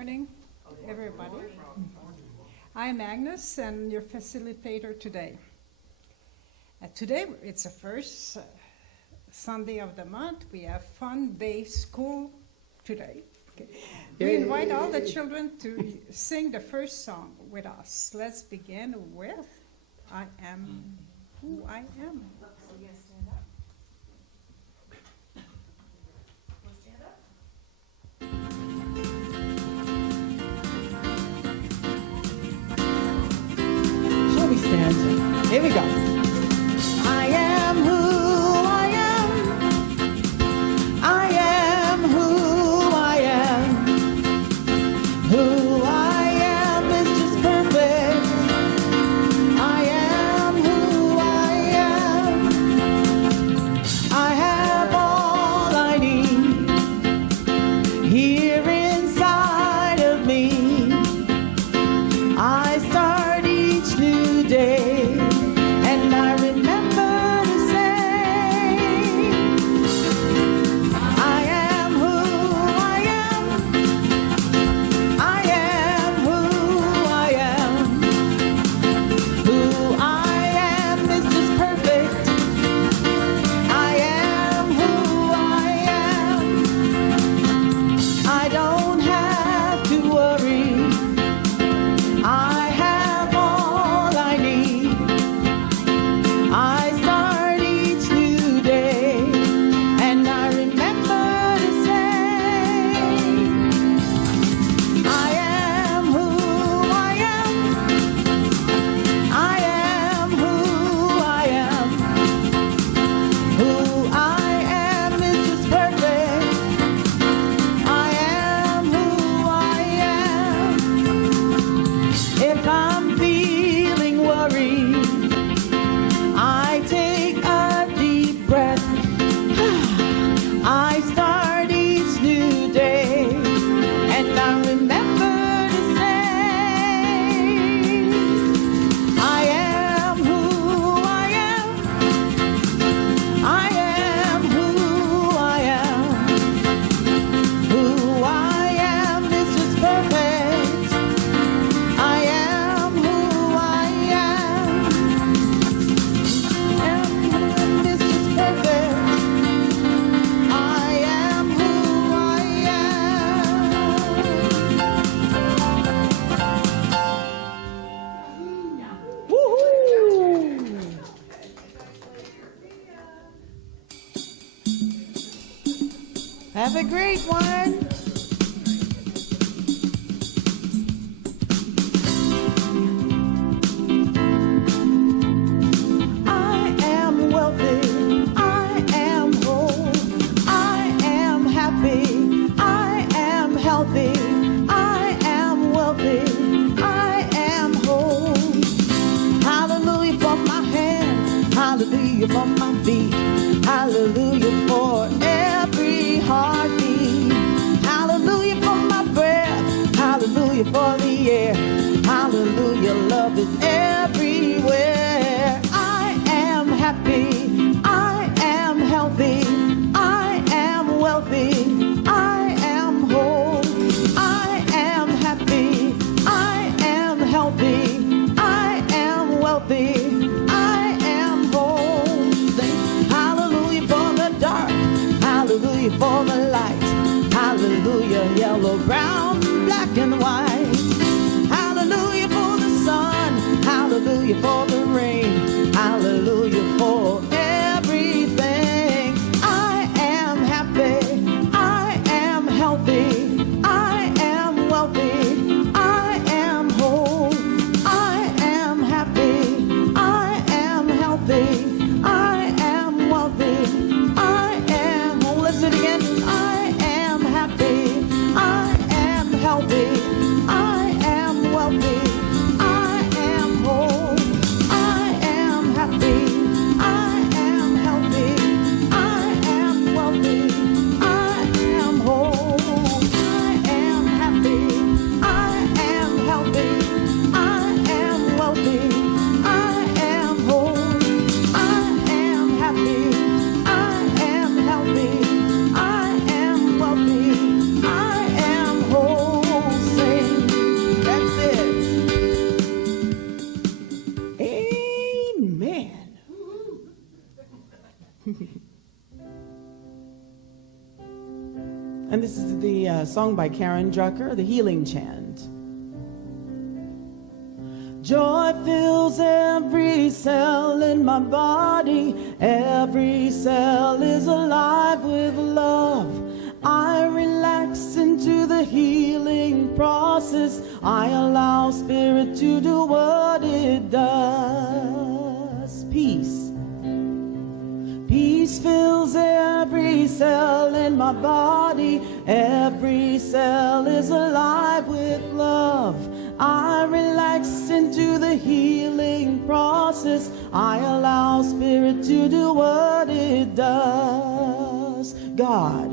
morning, everybody. I'm Agnes, and your facilitator today. Today, it's the first Sunday of the month. We have fun day school today. Okay. We invite all the children to sing the first song with us. Let's begin with I Am Who I Am. So you guys stand up. Want to stand up? Shall we stand? Here we go. I am who I am. I am who I am. Who I am is just perfect. I am who I am. I have all I need here inside of me. I start each new day, and I remember to say, I am who I am. I am who I am. Who I am is just perfect. I am who I am. I don't have to worry. I have all I need. I start each new day, and I remember to say, I am who I am. I am who I am. Who I am is just perfect. I am who I am. If I'm feeling worried, I take a deep breath. I start each new day, and I remember to say, I am who I am. I am who I am. Who I am is just perfect. I am who I am. And it's just perfect. I am who I am. Woohoo! Have a great one. I am wealthy. I am whole. I am happy. I am healthy. I am wealthy. I am whole. Hallelujah for my hands. Hallelujah for my feet. Hallelujah for every heartbeat. Hallelujah for my breath. Hallelujah for the air. Hallelujah, love is everywhere. I am happy. I am healthy. I am wealthy. I am whole. I am happy. I am healthy. I am wealthy. I am whole. Sing hallelujah for the dark. Hallelujah for the light. Hallelujah, yellow, brown, black, and white. Hallelujah for the sun. Hallelujah for the rain. Hallelujah for everything. I am happy. I am healthy. I am wealthy. I am whole. I am happy. I am healthy. I am wealthy. I am whole. Let's do it again. I am happy. I am healthy. And this is the song by Karen Drucker, the Healing Chant. Joy fills every cell in my body. Every cell is alive with love. I relax into the healing process. I allow Spirit to do what it does. Peace. Peace fills every cell in my body. Every cell is alive with love. I relax into the healing process. I allow Spirit to do what it does. God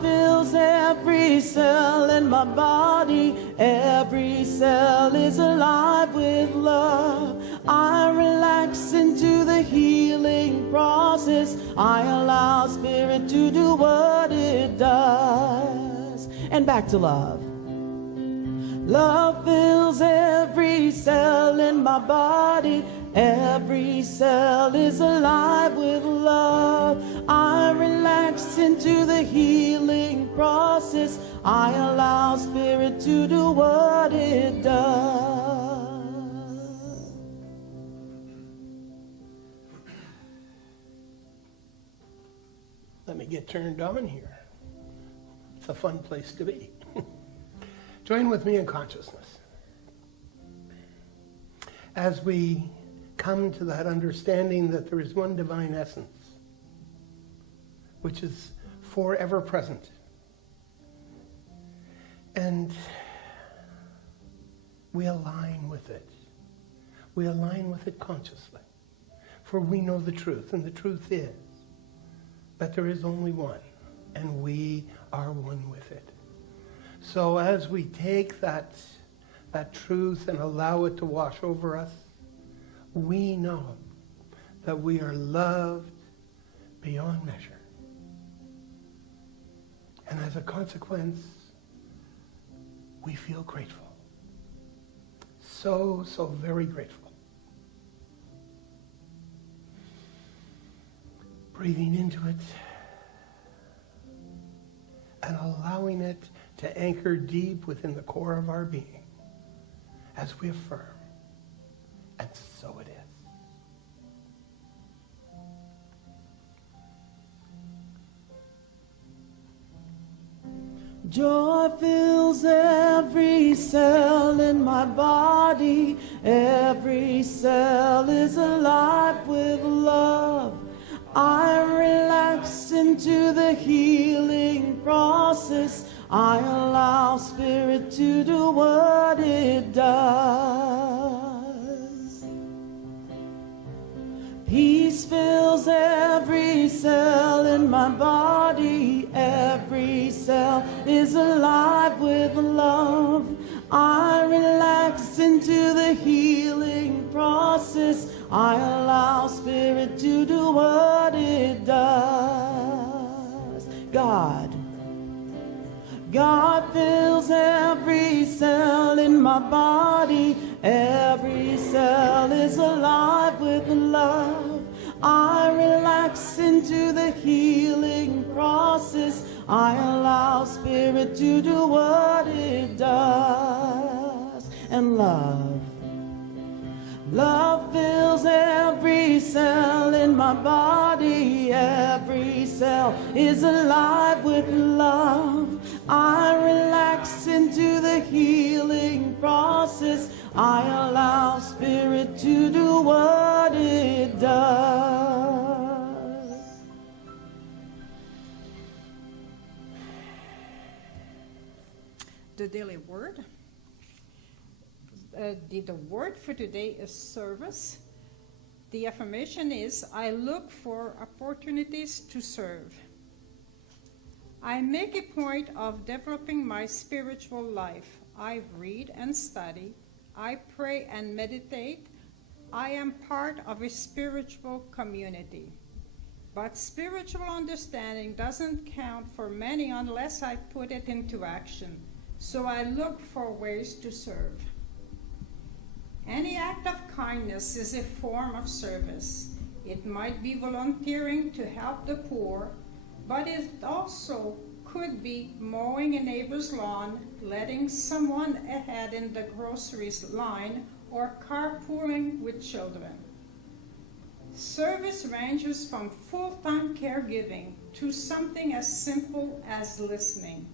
fills every cell in my body. Every cell is alive with love. I relax into the healing process. I allow Spirit to do what it does. And back to love. Love fills every cell in my body. Every cell is alive with love. I relax into the healing process. I allow Spirit to do what it does. Let me get turned on here. It's a fun place to be. Join with me in consciousness. As we come to that understanding that there is one divine essence, which is forever present. And we align with it. We align with it consciously. For we know the truth, and the truth is that there is only one, and we are one with it. So as we take that truth and allow it to wash over us, we know that we are loved beyond measure. And as a consequence, we feel grateful. So very grateful. Breathing into it and allowing it to anchor deep within the core of our being as we affirm, and so it is. Joy fills every cell in my body. Every cell is alive with love. I relax into the healing process. I allow Spirit to do what it does. Peace fills every cell in my body. Every cell is alive with love. I relax into the healing process. I allow Spirit to do what it does. God fills every cell in my body. Every cell is alive with love. I relax into the healing process. I allow Spirit to do what it does. And love fills every cell in my body. Every cell is alive with love. I relax into the healing process. I allow Spirit to do what it does. The daily word. The word for today is service. The affirmation is, I look for opportunities to serve. I make a point of developing my spiritual life. I read and study. I pray and meditate. I am part of a spiritual community. But spiritual understanding doesn't count for many unless I put it into action. So I look for ways to serve. Any act of kindness is a form of service. It might be volunteering to help the poor, but it also could be mowing a neighbor's lawn, letting someone ahead in the groceries line, or carpooling with children. Service ranges from full-time caregiving to something as simple as listening.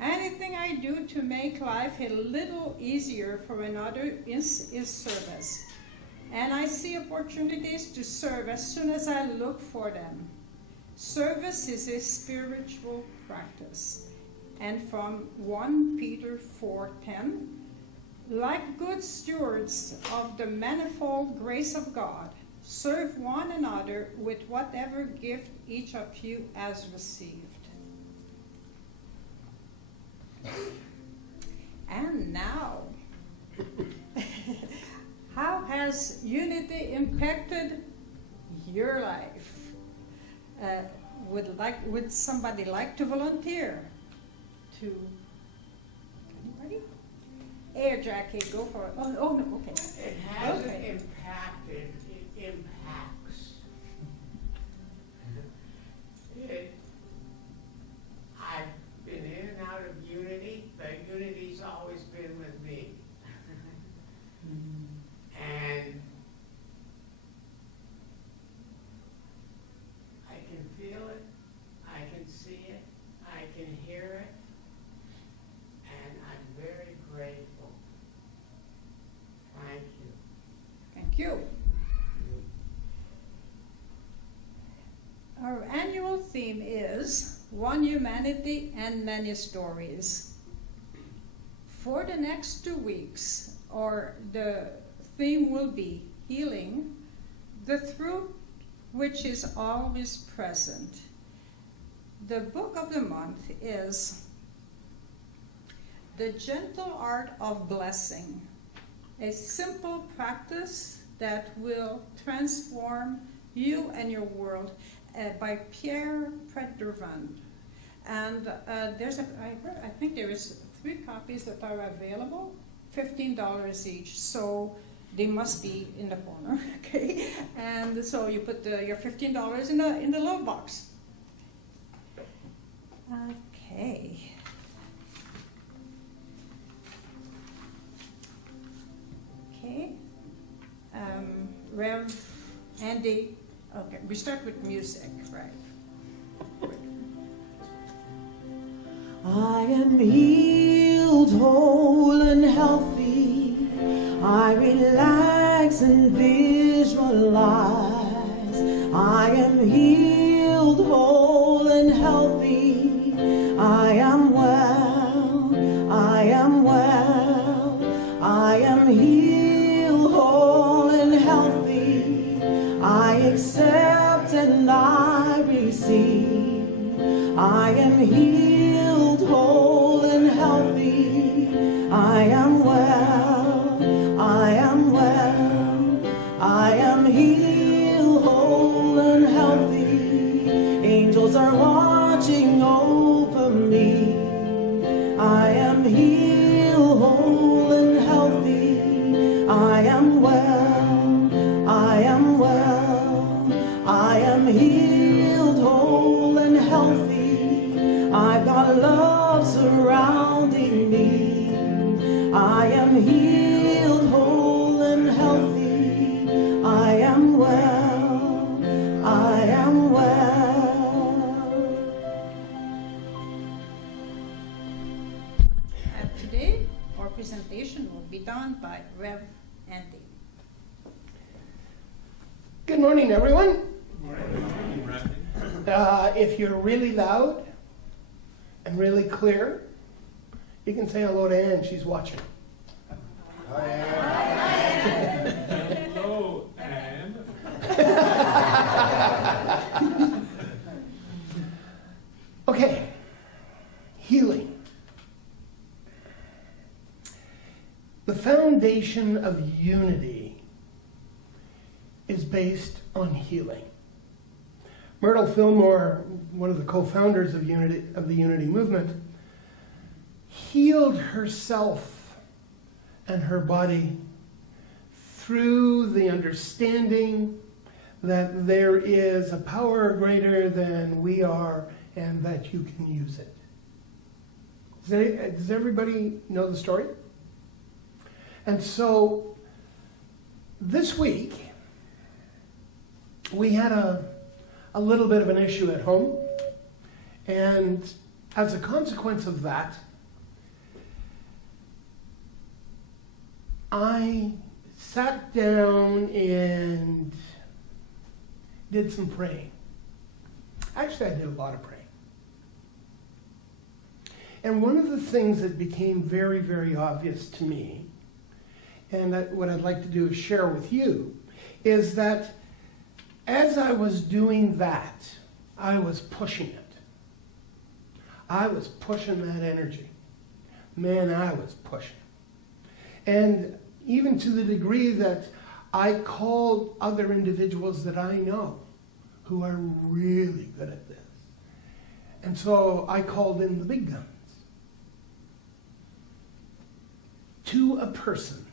Anything I do to make life a little easier for another is service. And I see opportunities to serve as soon as I look for them. Service is a spiritual practice. And from 1 Peter 4:10, like good stewards of the manifold grace of God, serve one another with whatever gift each of you has received. And now, how has unity impacted your life? Would somebody like to volunteer? Anybody? Hey, Jackie, go for it. Oh no, okay. It hasn't Okay. impacted, it impacts. I've been in and out of unity, but unity's always been with me. And I can feel it, I can see it, I can hear it, and I'm very grateful. Thank you. Thank you. Our annual theme is One Humanity and Many Stories. For the next 2 weeks, the theme will be Healing, the Truth which is always present. The book of the month is The Gentle Art of Blessing, a simple practice that will transform you and your world, by Pierre Predervan. And I think there is 3 copies that are available, $15 each. So they must be in the corner, okay? And so you put your $15 in the love box. Okay. Okay. Rev Andy. Okay, we start with music, right? I am healed, whole and healthy. I relax and visualize. I am healed, whole and healthy. I am well, I am well. I am healed, whole and healthy. I accept and I receive. I am healed, whole and healthy. I am well, I am well. I am healed, whole and healthy. Angels are watching over me. I am healed, whole and healthy. I am well, I am well. I am healed, whole and healthy. I've got love surrounding me. I am healed, whole and healthy. I am well, I am well. Today, our presentation will be done by Rev Andy. Good morning, everyone. If you're really loud and really clear, you can say hello to Ann. She's watching. Hello, and Okay, healing. The foundation of unity is based on healing. Myrtle Fillmore, one of the co-founders of the Unity movement, healed herself and her body through the understanding that there is a power greater than we are and that you can use it. Does everybody know the story? And so this week, we had a little bit of an issue at home. And as a consequence of that, I sat down and did some praying. Actually, I did a lot of praying. And one of the things that became very, very obvious to me, and what I'd like to do is share with you, is that as I was doing that, I was pushing it. I was pushing that energy. Man, I was pushing. And even to the degree that I called other individuals that I know who are really good at this. And so I called in the big guns. To a person,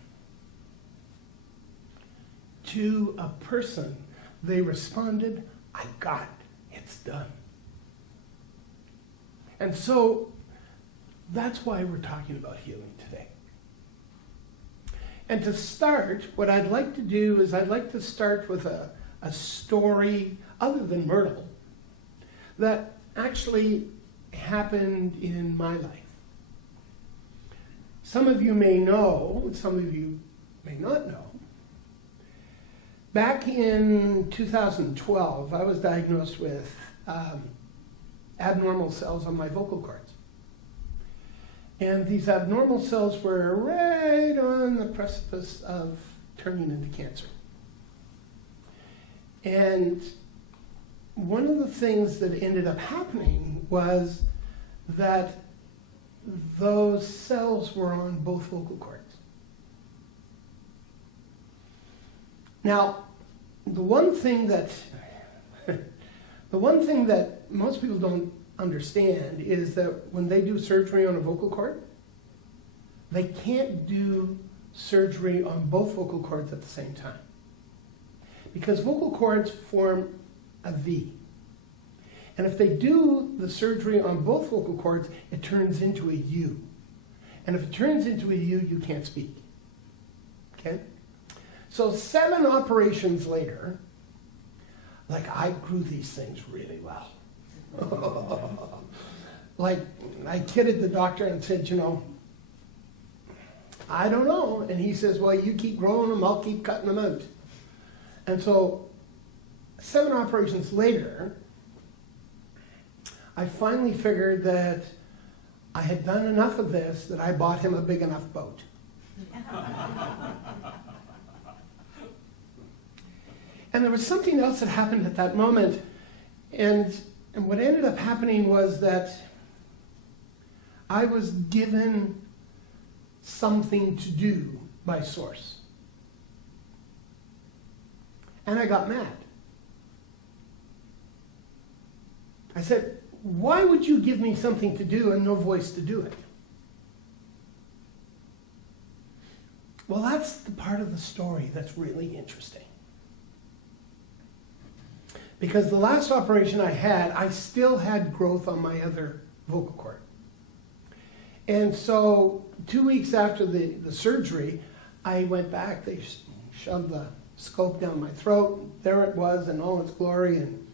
they responded, I got it, it's done. And so that's why we're talking about healing today. And to start, what I'd like to do is I'd like to start with a story other than Myrtle that actually happened in my life. Some of you may know, some of you may not know. Back in 2012, I was diagnosed with abnormal cells on my vocal cords. And these abnormal cells were right on the precipice of turning into cancer. And one of the things that ended up happening was that those cells were on both vocal cords. Now, the one thing that most people don't understand is that when they do surgery on a vocal cord, they can't do surgery on both vocal cords at the same time. Because vocal cords form a V. And if they do the surgery on both vocal cords, it turns into a U. And if it turns into a U, you can't speak. Okay? So 7 operations later, like I grew these things really well. Like I kidded the doctor and said, I don't know. And he says, well, you keep growing them, I'll keep cutting them out. And so 7 operations later, I finally figured that I had done enough of this that I bought him a big enough boat. And there was something else that happened at that moment. And what ended up happening was that I was given something to do by Source. And I got mad. I said, why would you give me something to do and no voice to do it? Well, that's the part of the story that's really interesting. Because the last operation I had, I still had growth on my other vocal cord. And so 2 weeks after the surgery, I went back, they shoved the scope down my throat, there it was in all its glory, and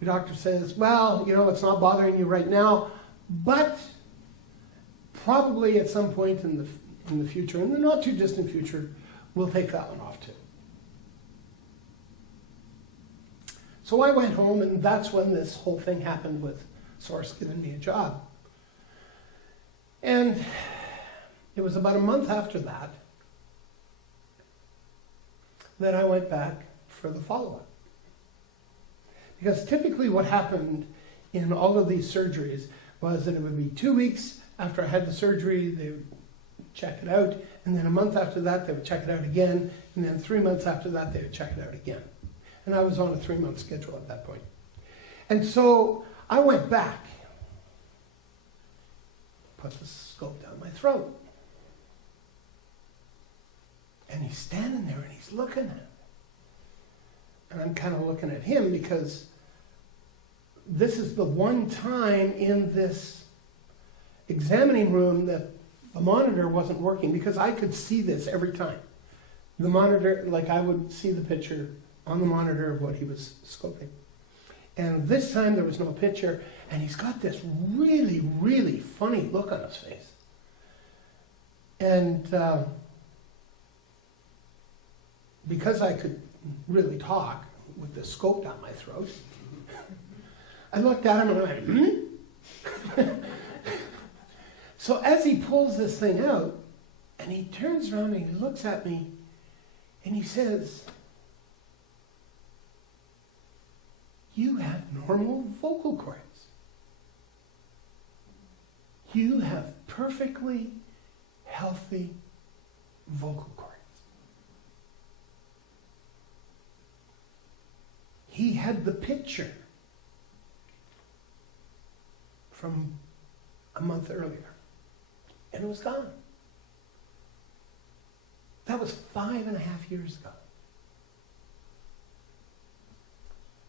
the doctor says, well, it's not bothering you right now, but probably at some point in the future, in the not too distant future, we'll take that one off too. So I went home, and that's when this whole thing happened with Source giving me a job. And it was about a month after that that I went back for the follow-up. Because typically what happened in all of these surgeries was that it would be 2 weeks after I had the surgery, they would check it out, and then a month after that, they would check it out again, and then 3 months after that, they would check it out again. And I was on a 3-month schedule at that point. And so I went back, put the scope down my throat. And he's standing there and he's looking at me. And I'm kind of looking at him because this is the one time in this examining room that the monitor wasn't working, because I could see this every time. The monitor, like I would see the picture on the monitor of what he was scoping. And this time there was no picture, and he's got this really, really funny look on his face. And because I could really talk with the scope down my throat, I looked at him and I went, So as he pulls this thing out, and he turns around and he looks at me, and he says, "You have normal vocal cords. You have perfectly healthy vocal cords." He had the picture from a month earlier, and it was gone. That was 5.5 years ago.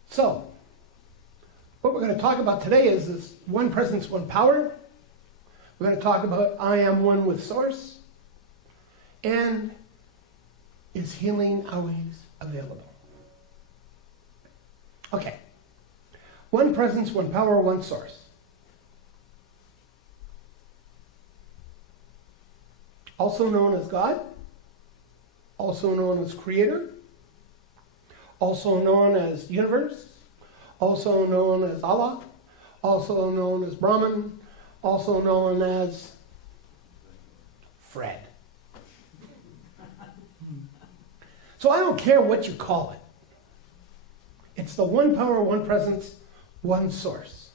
So, what we're going to talk about today is this one presence, one power. We're going to talk about I am one with Source. And is healing always available? Okay. One presence, one power, one source. Also known as God. Also known as Creator. Also known as Universe. Also known as Allah. Also known as Brahman. Also known as Fred. So I don't care what you call it. It's the one power, one presence, one source.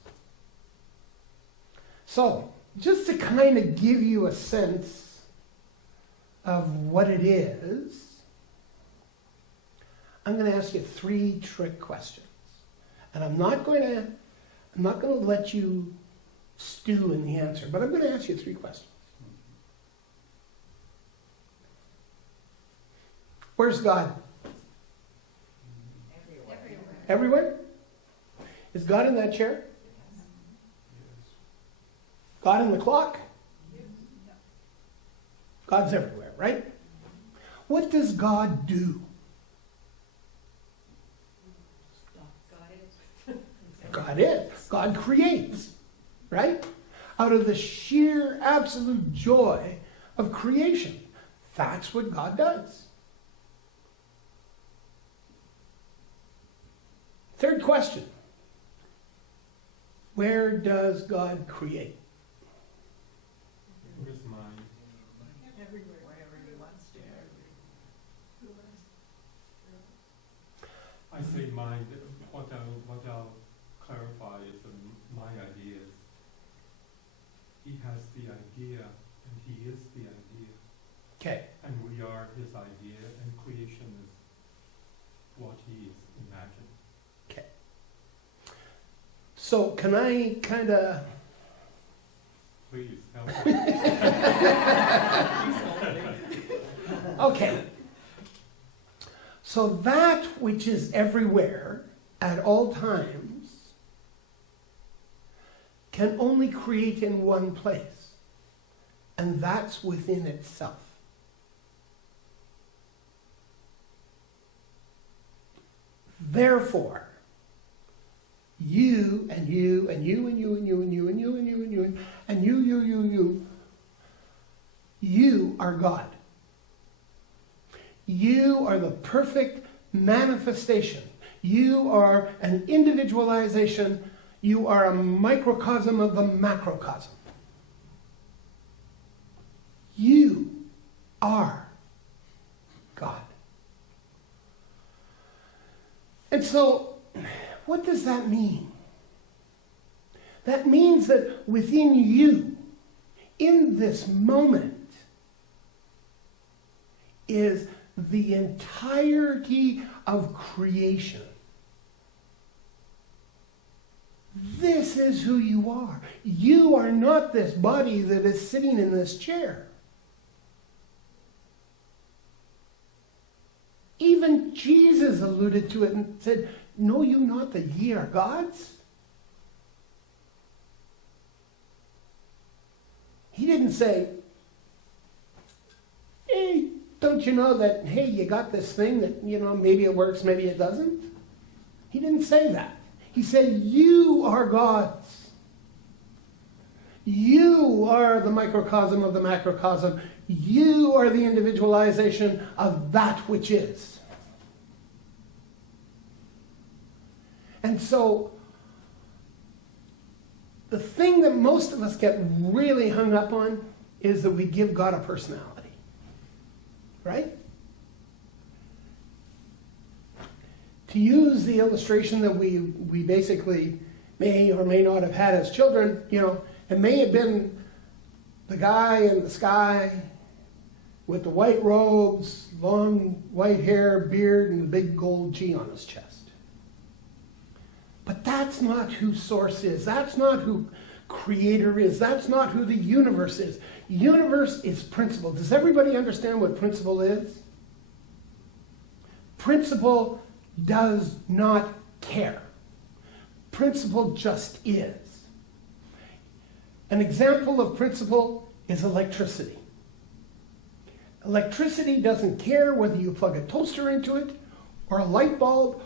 So, just to kind of give you a sense of what it is, I'm going to ask you 3 trick questions. And I'm not going to let you stew in the answer, but I'm going to ask you 3 questions. Where's God? Everywhere? Is God in that chair? God in the clock? God's everywhere, right? What does God do? God is. God creates, right? Out of the sheer absolute joy of creation. That's what God does. 3rd question. Where does God create? Where's mine? Everywhere, wherever he wants to. I say mine. What I'll clarify is my ideas. He has the idea, and he is the idea. Okay. And we are his idea, and creation is what he is imagined. Okay. So can I kind of... Please help me. Okay. So that which is everywhere at all times can only create in one place, and that's within itself. Therefore, you and you and you and you and you and you and you and you and you and you are God. You are the perfect manifestation. You are an individualization. You are a microcosm of the macrocosm. You are God. And so, what does that mean? That means that within you, in this moment, is the entirety of creation. This is who you are. You are not this body that is sitting in this chair. Even Jesus alluded to it and said, know you not that ye are gods? He didn't say, hey, don't you know that, hey, you got this thing that, maybe it works, maybe it doesn't? He didn't say that. He said, you are gods. You are the microcosm of the macrocosm. You are the individualization of that which is. And so, the thing that most of us get really hung up on is that we give God a personality. Right? To use the illustration that we basically may or may not have had as children, it may have been the guy in the sky with the white robes, long white hair, beard, and the big gold G on his chest. But that's not who Source is. That's not who Creator is. That's not who the universe is. Universe is principle. Does everybody understand what principle is? Principle does not care. Principle just is. An example of principle is electricity. Electricity doesn't care whether you plug a toaster into it, or a light bulb,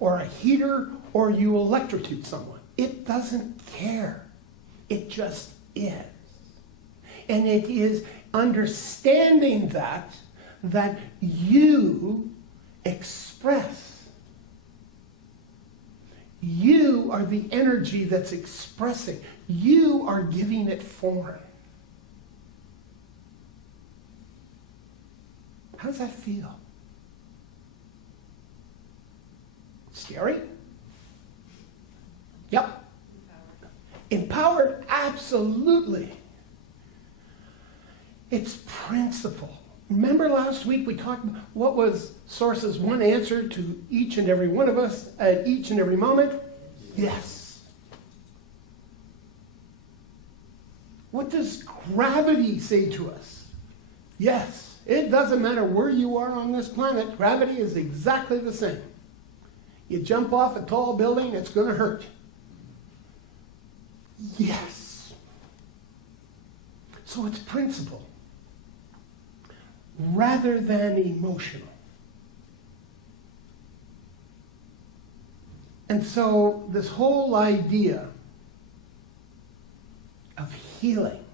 or a heater, or you electrocute someone. It doesn't care. It just is. And it is understanding that you express. You are the energy that's expressing. You are giving it form. How does that feel? Scary? Yep. Empowered, absolutely. It's principle. Remember last week we talked about what was Source's one answer to each and every one of us at each and every moment? Yes. What does gravity say to us? Yes. It doesn't matter where you are on this planet, gravity is exactly the same. You jump off a tall building, it's going to hurt. Yes. So it's principle rather than emotional. And so this whole idea of healing,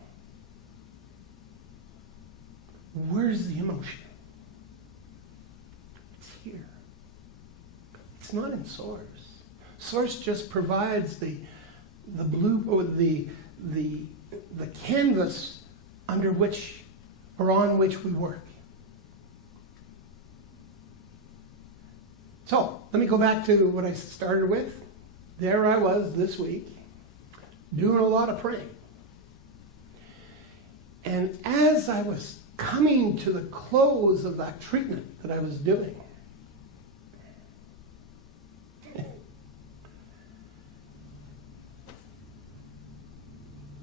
where's the emotion? It's here. It's not in Source. Source just provides the blue or the canvas under which or on which we work. So let me go back to what I started with. There I was this week, doing a lot of praying. And as I was coming to the close of that treatment that I was doing,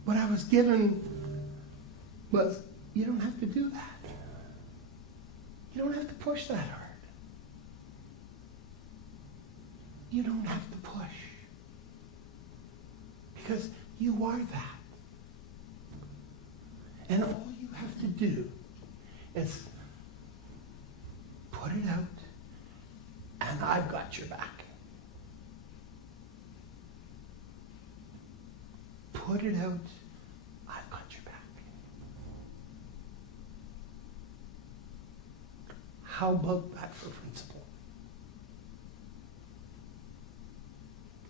what I was given was, you don't have to do that. You don't have to push that hard. You don't have to push. Because you are that. And all you have to do is put it out, and I've got your back. Put it out, I've got your back. How about that for principle?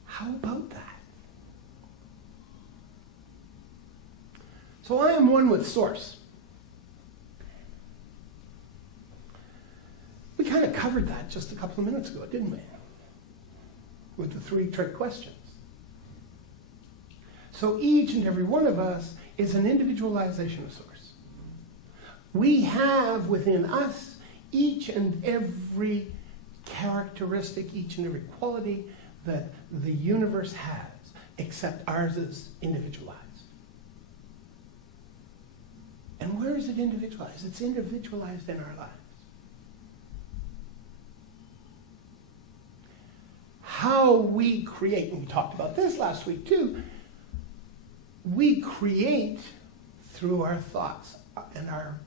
How about that? So I am one with Source. We kind of covered that just a couple of minutes ago, didn't we? With the 3 trick questions. So each and every one of us is an individualization of Source. We have within us each and every characteristic, each and every quality that the universe has, except ours is individualized. And where is it individualized? It's individualized in our lives. how we create, and we talked about this last week too, we create through our thoughts and our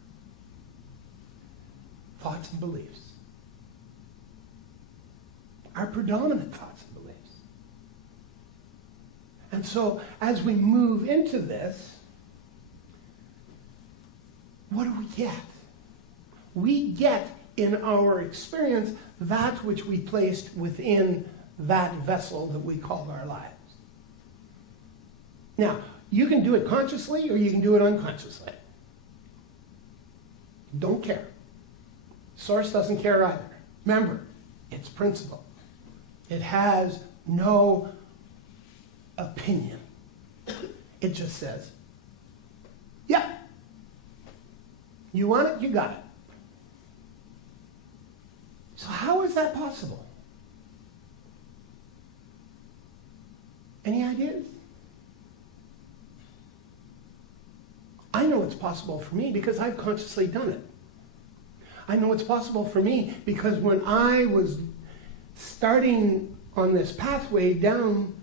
thoughts and beliefs. Our predominant thoughts and beliefs. And so as we move into this, what do we get? We get in our experience that which we placed within that vessel that we call our lives. Now, you can do it consciously or you can do it unconsciously. Don't care. Source doesn't care either. Remember, it's principle. It has no opinion. It just says, yeah, you want it, you got it. So how is that possible? Any ideas? I know it's possible for me because I've consciously done it. I know it's possible for me because when I was starting on this pathway down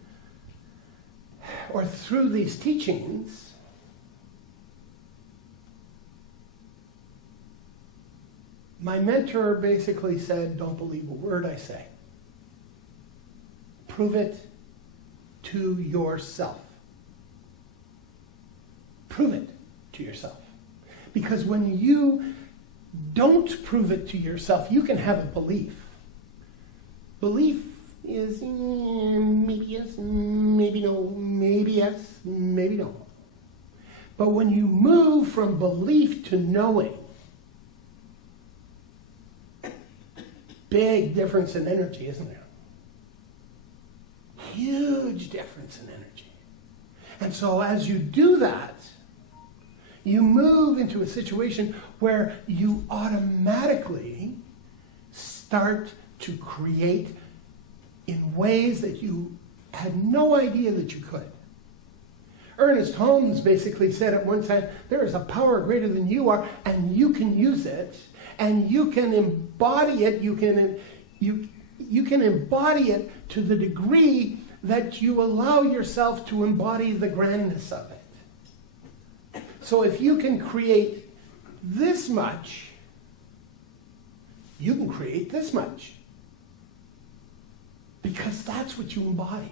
or through these teachings, my mentor basically said, don't believe a word I say. Prove it to yourself. Prove it to yourself. Because when you don't prove it to yourself, you can have a belief. Belief is maybe yes, maybe no, maybe yes, maybe no. But when you move from belief to knowing, big difference in energy, isn't there? Huge difference in energy. And so as you do that, you move into a situation where you automatically start to create in ways that you had no idea that you could. Ernest Holmes basically said at one time, there is a power greater than you are, and you can use it, and you can embody it, you can embody it to the degree that you allow yourself to embody the grandness of it. So if you can create this much, you can create this much. Because that's what you embody.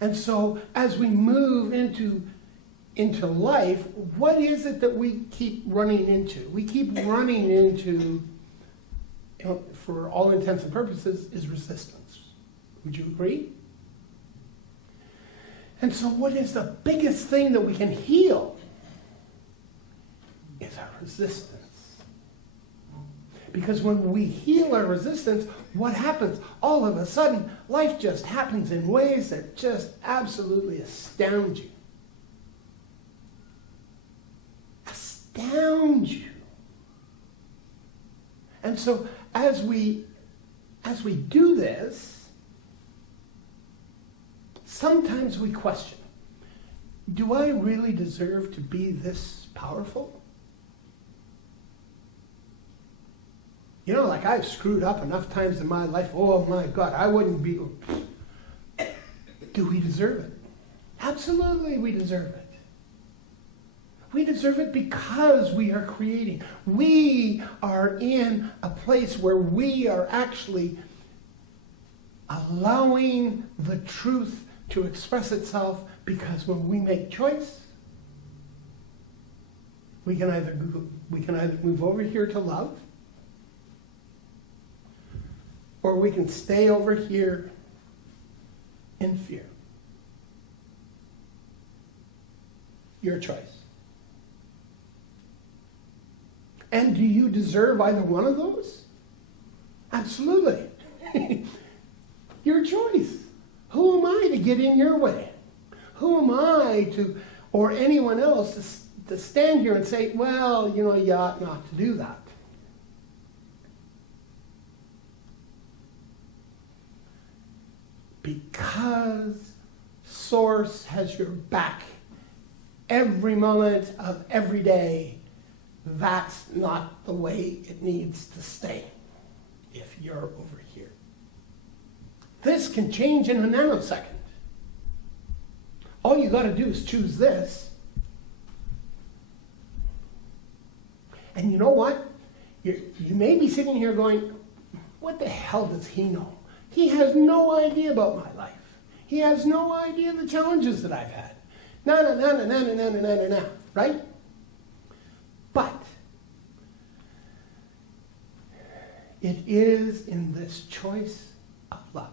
And so as we move into life, what is it that we keep running into? We keep running into, for all intents and purposes, is resistance. Would you agree? And so what is the biggest thing that we can heal? Is our resistance. Because when we heal our resistance, what happens? All of a sudden, life just happens in ways that just absolutely astound you. Astound you. And so as we do this, sometimes we question, do I really deserve to be this powerful? You know, like I've screwed up enough times in my life, oh my God, I wouldn't be... Do we deserve it? Absolutely we deserve it. We deserve it because we are creating. We are in a place where we are actually allowing the truth to express itself, because when we make choice, we can either move over here to love, or we can stay over here in fear. Your choice. And do you deserve either one of those? Absolutely. Your choice. Who am I to get in your way? Who am I to, or anyone else, to stand here and say, well, you know, you ought not to do that? Because Source has your back every moment of every day, that's not the way it needs to stay if you're over here. This can change in a nanosecond. All you got to do is choose this. And you know what? You may be sitting here going, what the hell does he know? He has no idea about my life. He has no idea the challenges that I've had. Na, right? But it is in this choice of love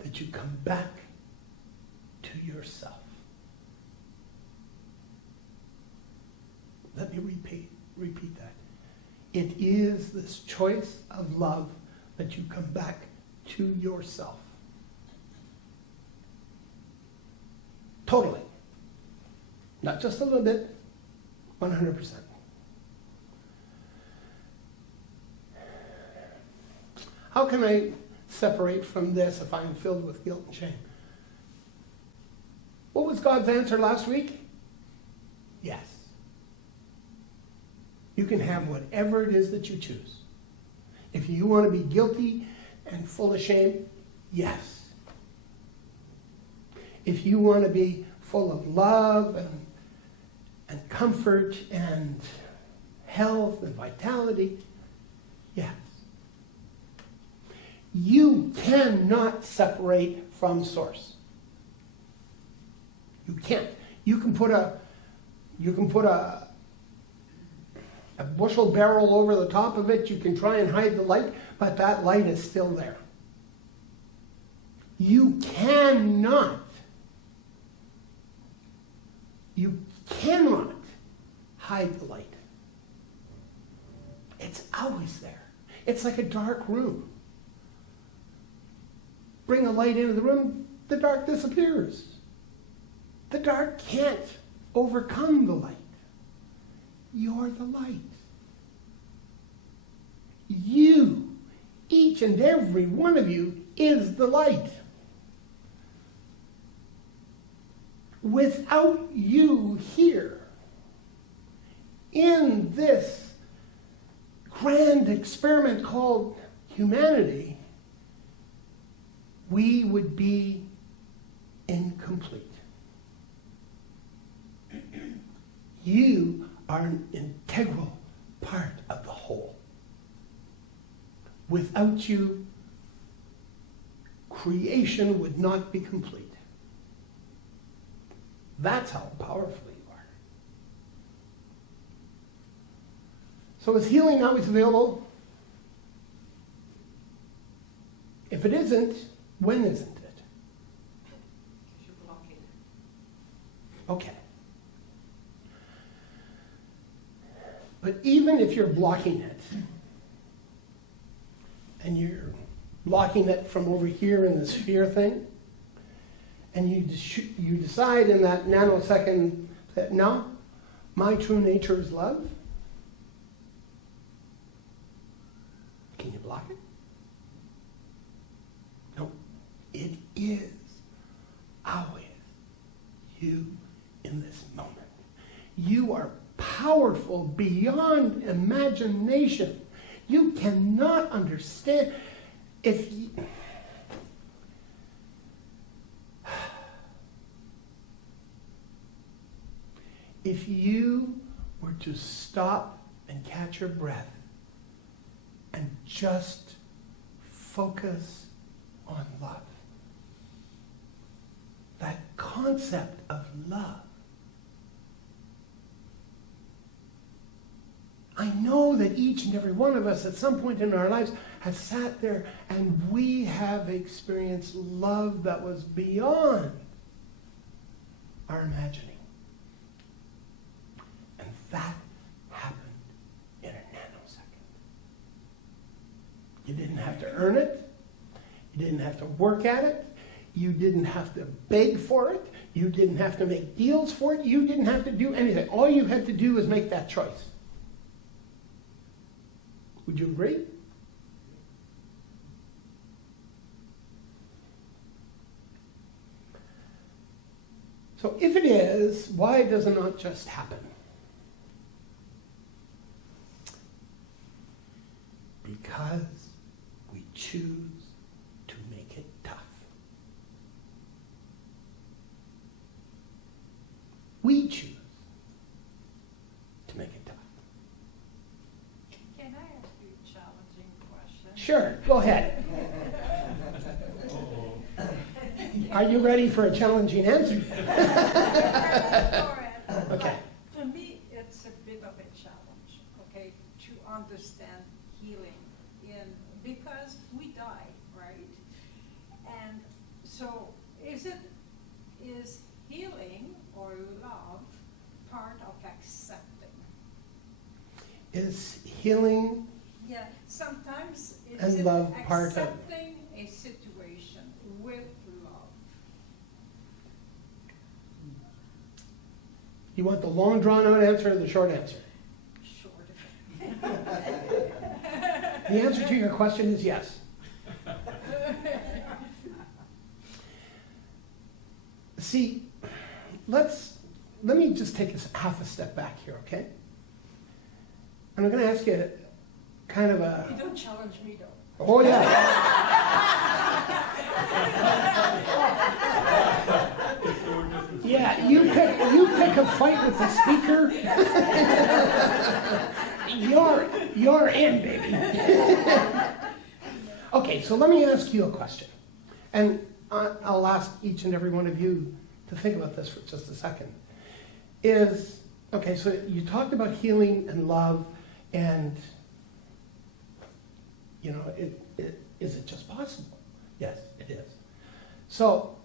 that you come back to yourself. Let me repeat that. It is this choice of love that you come back to yourself. Totally. Not just a little bit, 100%. How can I separate from this if I'm filled with guilt and shame? What was God's answer last week? Yes. You can have whatever it is that you choose. If you want to be guilty and full of shame, yes. If you want to be full of love and comfort and health and vitality, yes. You cannot separate from source. You can't. You can put a bushel barrel over the top of it. You can try and hide the light, but that light is still there. You cannot hide the light. It's always there. It's like a dark room. Bring a light into the room, the dark disappears. The dark can't overcome the light. You're the light. You, each and every one of you, is the light. Without you here, in this grand experiment called humanity, we would be incomplete. You are an integral part of the whole. Without you, creation would not be complete. That's how powerful you are. So is healing always available? If it isn't, when isn't it? Because you're blocking it. Okay. But even if you're blocking it, and you're blocking it from over here in this fear thing, and you decide in that nanosecond that, no, my true nature is love, can you block it? No. It is always you in this moment. You are powerful beyond imagination. You cannot understand. If you were to stop and catch your breath and just focus on love, that concept of love, I know that each and every one of us at some point in our lives have sat there and we have experienced love that was beyond our imagining. And that happened in a nanosecond. You didn't have to earn it. You didn't have to work at it. You didn't have to beg for it. You didn't have to make deals for it. You didn't have to do anything. All you had to do was make that choice. Would you agree? So if it is, why does it not just happen? Because we choose choose to make it tough. We choose to make it tough. Can I ask you a challenging question? Sure, go ahead. Are you ready for a challenging answer? Okay. For me, it's a bit of a challenge, okay, to understand healing because we die, right? And so is healing or love part of accepting? Is healing Yeah, sometimes it's and love part of accepting a situation with love. You want the long drawn out answer or the short answer? Short. The answer to your question is yes. See, let me just take half a step back here, okay? And I'm going to ask you kind of a... You don't challenge me, though. Oh, yeah. Yeah, you pick a fight with the speaker. You're in, baby. Okay, so let me ask you a question. And I'll ask each and every one of you to think about this for just a second. Okay, so you talked about healing and love and, you know, is it just possible? Yes, it is. So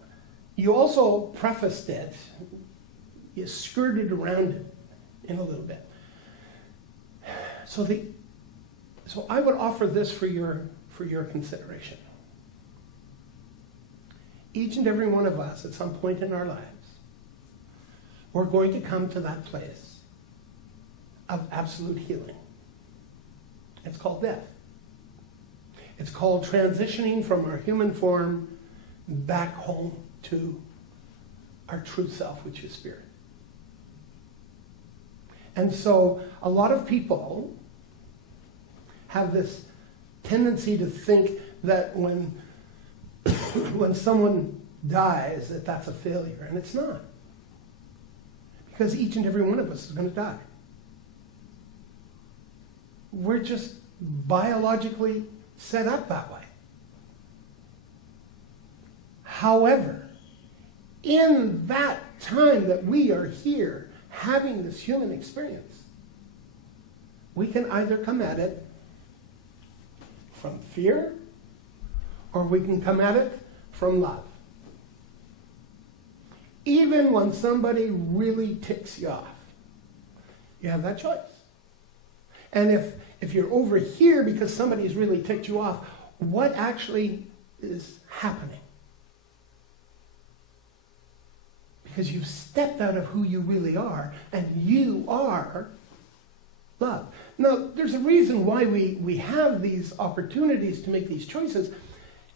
you also prefaced it, you skirted around it in a little bit. So I would offer this for your consideration. Each and every one of us at some point in our lives, we're going to come to that place of absolute healing. It's called death. It's called transitioning from our human form back home to our true self, which is spirit. And so a lot of people have this tendency to think that when someone dies, that's a failure, and it's not. Because each and every one of us is going to die. We're just biologically set up that way. However, in that time that we are here having this human experience, we can either come at it from fear or we can come at it from love. Even when somebody really ticks you off, you have that choice. And if you're over here because somebody's really ticked you off, what actually is happening? Because you've stepped out of who you really are, and you are love. Now, there's a reason why we have these opportunities to make these choices.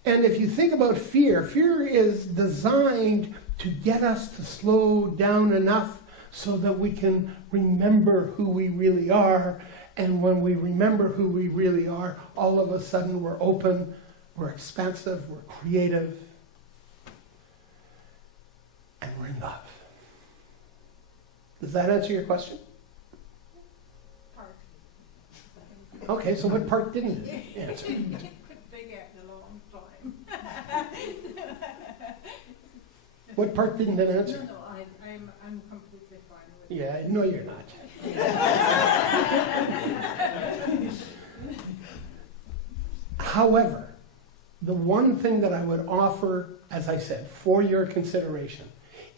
And if you think about fear, fear is designed to get us to slow down enough so that we can remember who we really are. And when we remember who we really are, all of a sudden we're open, we're expansive, we're creative, and we're in love. Does that answer your question? Part. Okay, so what part didn't it answer? Could take a long time. What part didn't it answer? No, I'm completely fine with it. Yeah, no, you're not. However, the one thing that I would offer, as I said, for your consideration,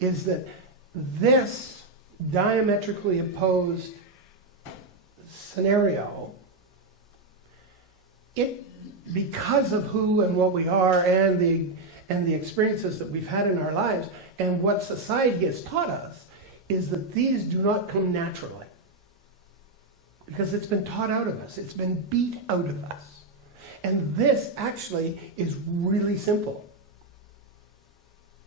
is that this diametrically opposed scenario, because of who and what we are and the experiences that we've had in our lives and what society has taught us, is that these do not come naturally. Because it's been taught out of us. It's been beat out of us. And this actually is really simple.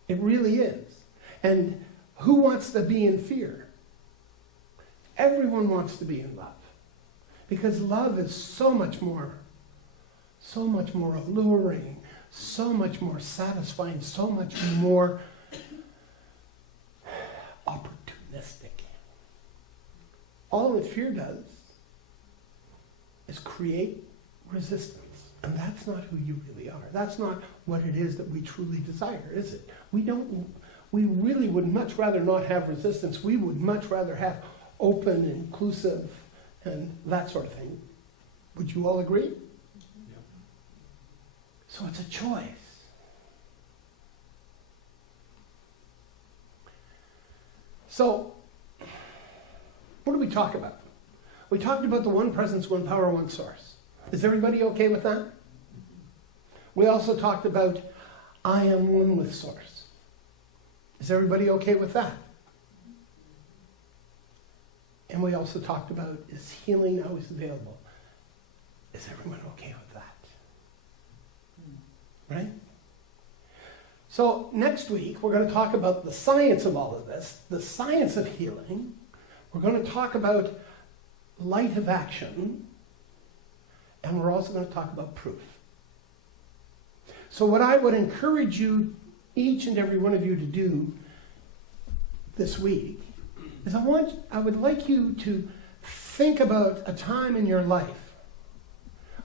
It really is. And who wants to be in fear? Everyone wants to be in love. Because love is so much more so much more alluring, so much more satisfying, so much more opportunistic. All that fear does is create resistance. And that's not who you really are. That's not what it is that we truly desire, is it? We really would much rather not have resistance. We would much rather have open, inclusive, and that sort of thing. Would you all agree? Yeah. So it's a choice. So, what did we talk about? We talked about the one presence, one power, one source. Is everybody okay with that? We also talked about I am one with source. Is everybody okay with that? And we also talked about is healing always available? Is everyone okay with that? Right? So next week we're going to talk about the science of all of this, the science of healing. We're going to talk about light of action, and we're also going to talk about proof. So what I would encourage you, each and every one of you, to do this week is I would like you to think about a time in your life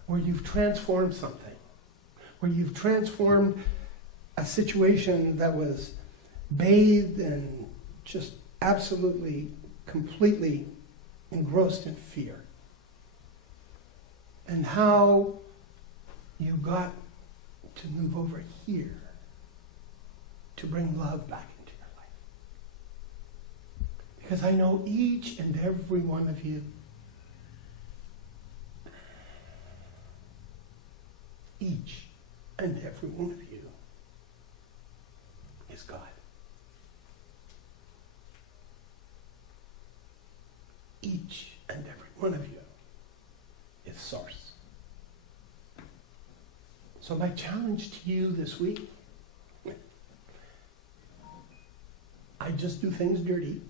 where you've transformed something, where you've transformed a situation that was bathed and just absolutely, completely engrossed in fear. And how you got to move over here to bring love back into your life. Because I know each and every one of you, each and every one of you is God. Each and every one of you is source. So my challenge to you this week, I just do things dirty.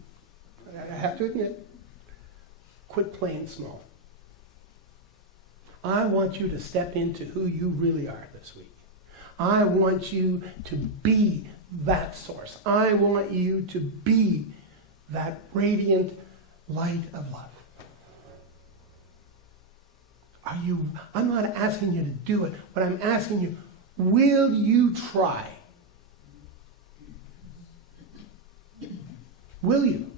I have to admit, quit playing small. I want you to step into who you really are this week. I want you to be that source. I want you to be that radiant light of love. I'm not asking you to do it, but I'm asking you, will you try? Will you?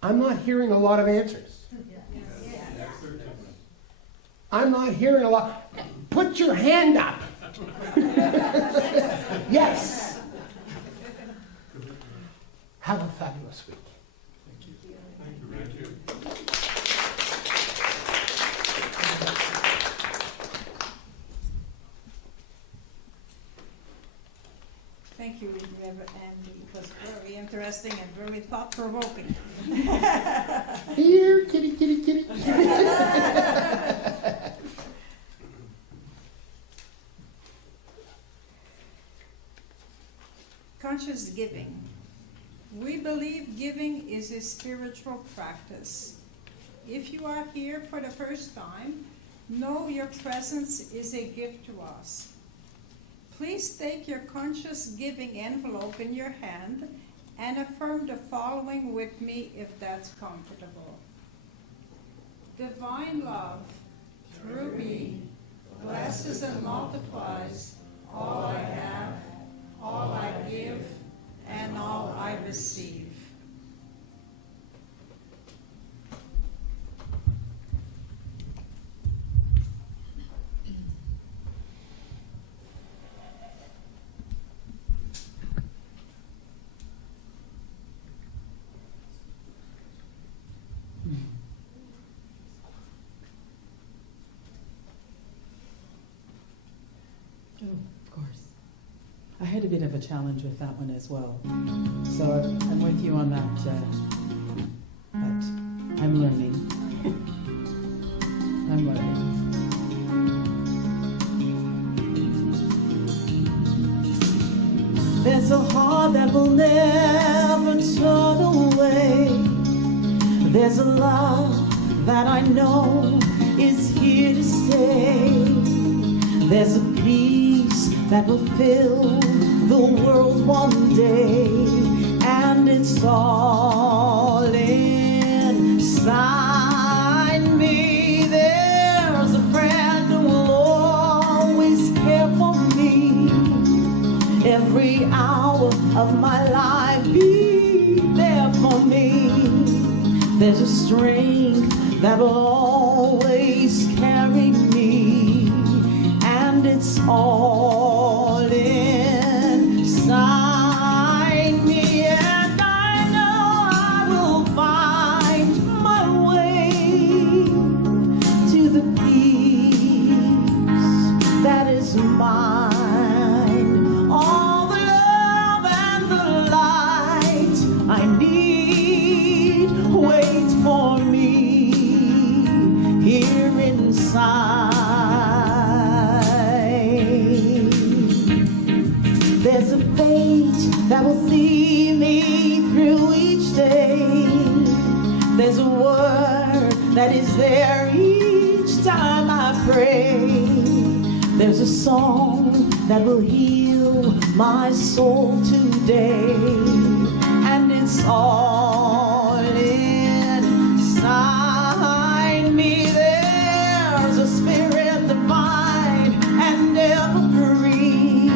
I'm not hearing a lot of answers. I'm not hearing a lot. Put your hand up. Yes. Have a fabulous week. Thank you. Thank you. Thank you, Reverend Andy. It was very interesting and very thought-provoking. Here, kitty, kitty, kitty. Conscious giving. We believe giving is a spiritual practice. If you are here for the first time, know your presence is a gift to us. Please take your conscious giving envelope in your hand and affirm the following with me if that's comfortable. Divine love, through me, blesses and multiplies all I have, all I give, and all I receive. Oh, of course. I had a bit of a challenge with that one as well. So I'm with you on that, but I'm learning. I'm learning. There's a heart that will never turn away. There's a love that I know is here to stay. There's a peace that will fill the world one day, and it's all inside me. There's a friend who will always care for me. Every hour of my life, be there for me. There's a strength that will always carry me, and it's all inside me. And I know I will find my way to the peace that is mine. All the love and the light I need wait for me here inside. There's a fate that will see me through each day. There's a word that is there each time I pray. There's a song that will heal my soul today, and it's all inside me. There's a spirit divine and evergreen.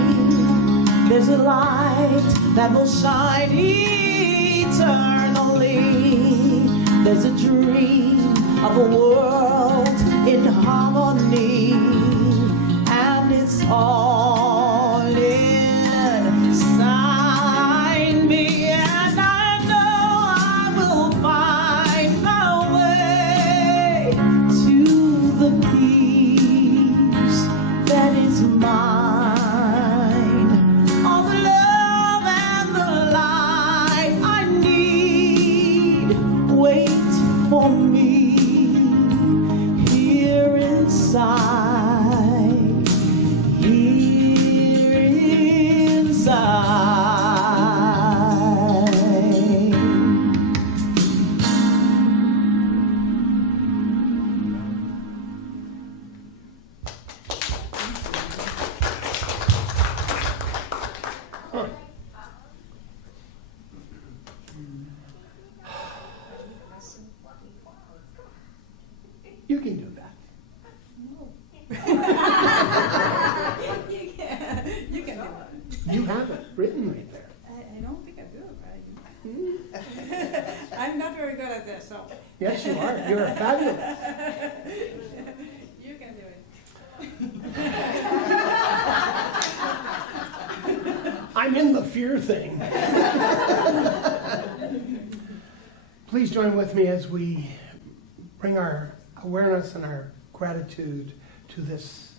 There's a light that will shine eternally. There's a dream of a world in harmony, and it's all inside me. And I know I will find my way to the peace that is mine. All the love and the light I need wait for me here inside, here inside. You can do that. You can do it. You have it written right there. I don't think I do, right? I'm not very good at this, so. Yes, you are. You're fabulous. You can do it. I'm in the fear thing. Please join with me as we bring our awareness and our gratitude to this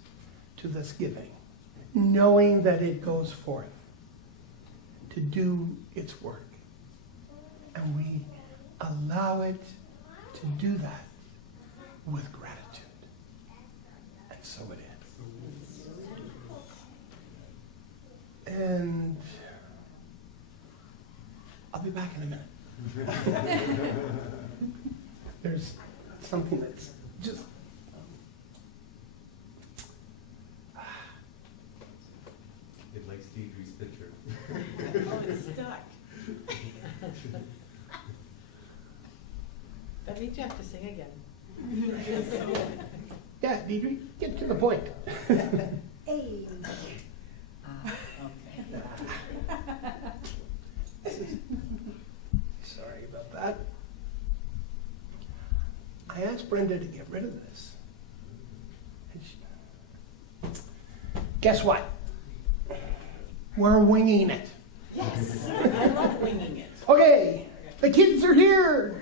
giving, knowing that it goes forth to do its work. And we allow it to do that with gratitude. And so it is. And I'll be back in a minute. There's something that's just It likes Deidre's picture. Oh, it's stuck. That means you have to sing again. yeah, Deidre, get to the point. Hey. Sorry about that. I asked Brenda to get rid of this. And guess what? We're winging it. Yes, I love winging it. Okay, the kids are here.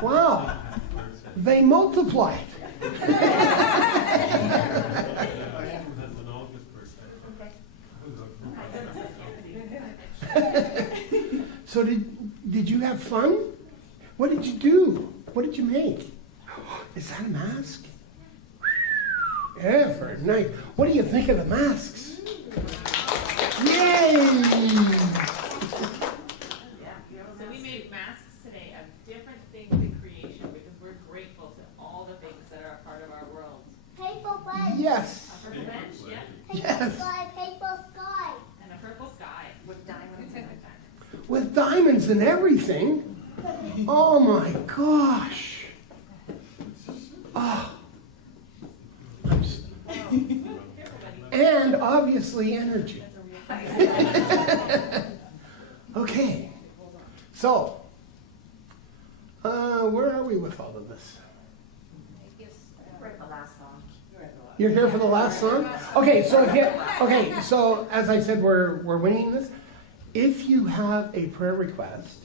Wow, they multiplied. So did you have fun? What did you do? What did you make? Is that a mask? Yeah, very nice. What do you think of the masks? Yay! So we made masks today of different things in creation because we're yes. A purple bench, yeah. Yes. Paper sky. And a purple sky with diamonds and diamonds. With diamonds and everything. Oh my gosh. Oh. And obviously energy. Okay. So, where are we with all of this? Right, the last song. You're here for the last song? Okay, so so as I said, we're winging this. If you have a prayer request,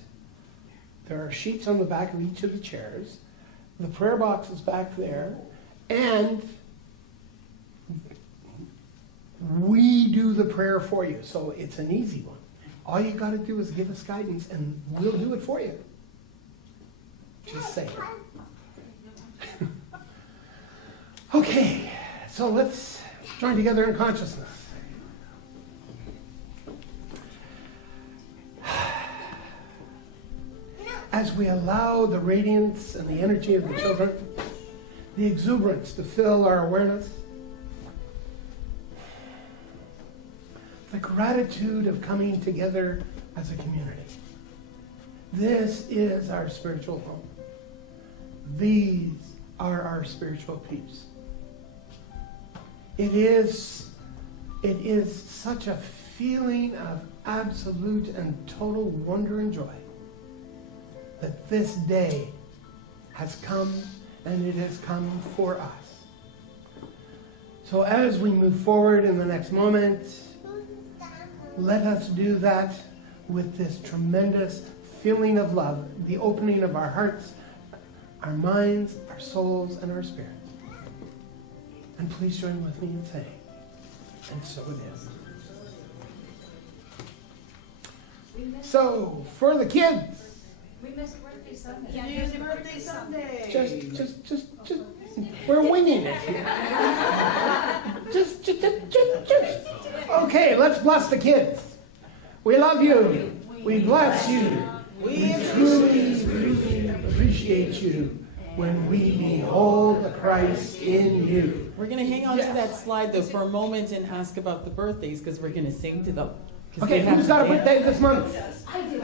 there are sheets on the back of each of the chairs. The prayer box is back there, and we do the prayer for you. So it's an easy one. All you got to do is give us guidance, and we'll do it for you. Just saying. Okay, so let's join together in consciousness. As we allow the radiance and the energy of the children, the exuberance to fill our awareness, the gratitude of coming together as a community. This is our spiritual home. These are our spiritual peeps. It is such a feeling of absolute and total wonder and joy that this day has come, and it has come for us. So as we move forward in the next moment, let us do that with this tremendous feeling of love, the opening of our hearts, our minds, our souls, and our spirits. And please join with me in saying, and so it is. So, for the kids, We missed birthday Sunday. It's birthday Sunday. just, we're winging it here. Just. Okay, let's bless the kids. We love you. We bless you. We truly appreciate you when we behold the Christ in you. We're going to hang on to that slide, though, for a moment and ask about the birthdays, because we're going to sing to them. Okay, who's got a birthday this month? I do.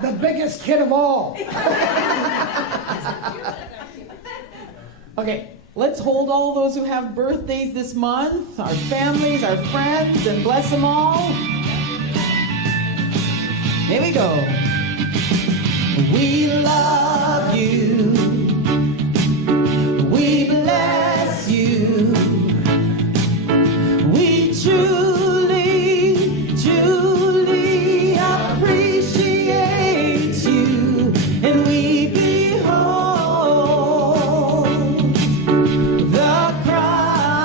The biggest kid of all. Okay. Let's hold all those who have birthdays this month, our families, our friends, and bless them all. Here we go. We love you. We bless you. We truly, truly appreciate you. And we behold the Christ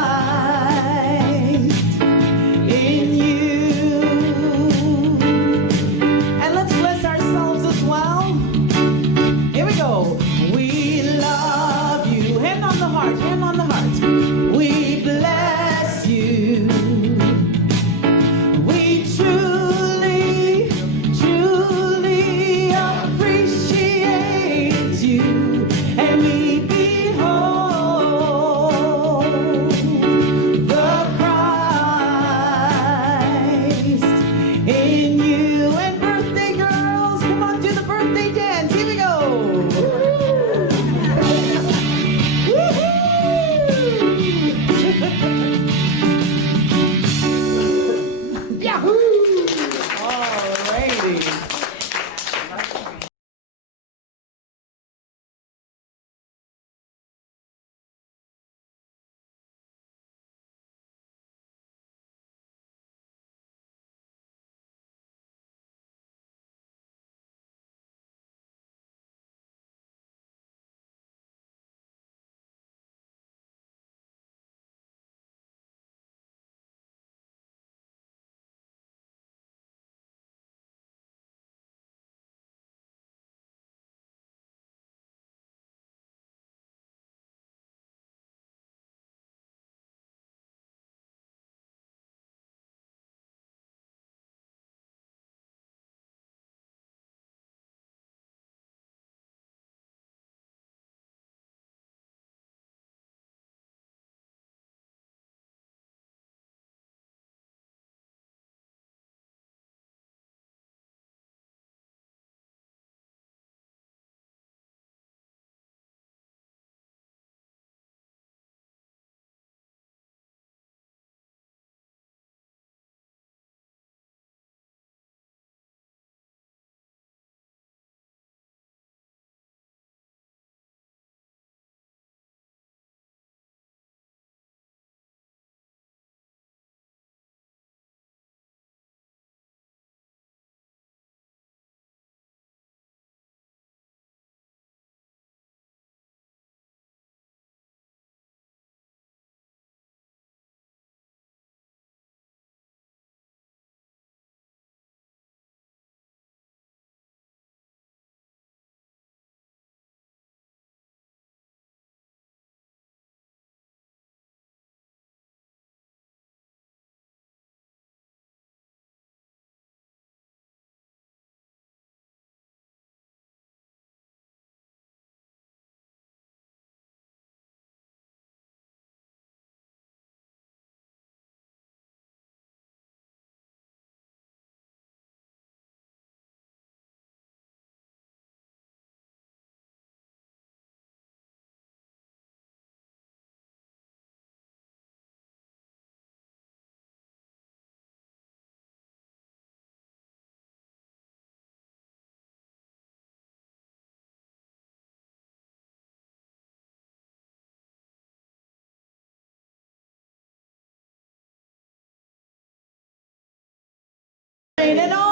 in you. And let's bless ourselves as well. Here we go. And all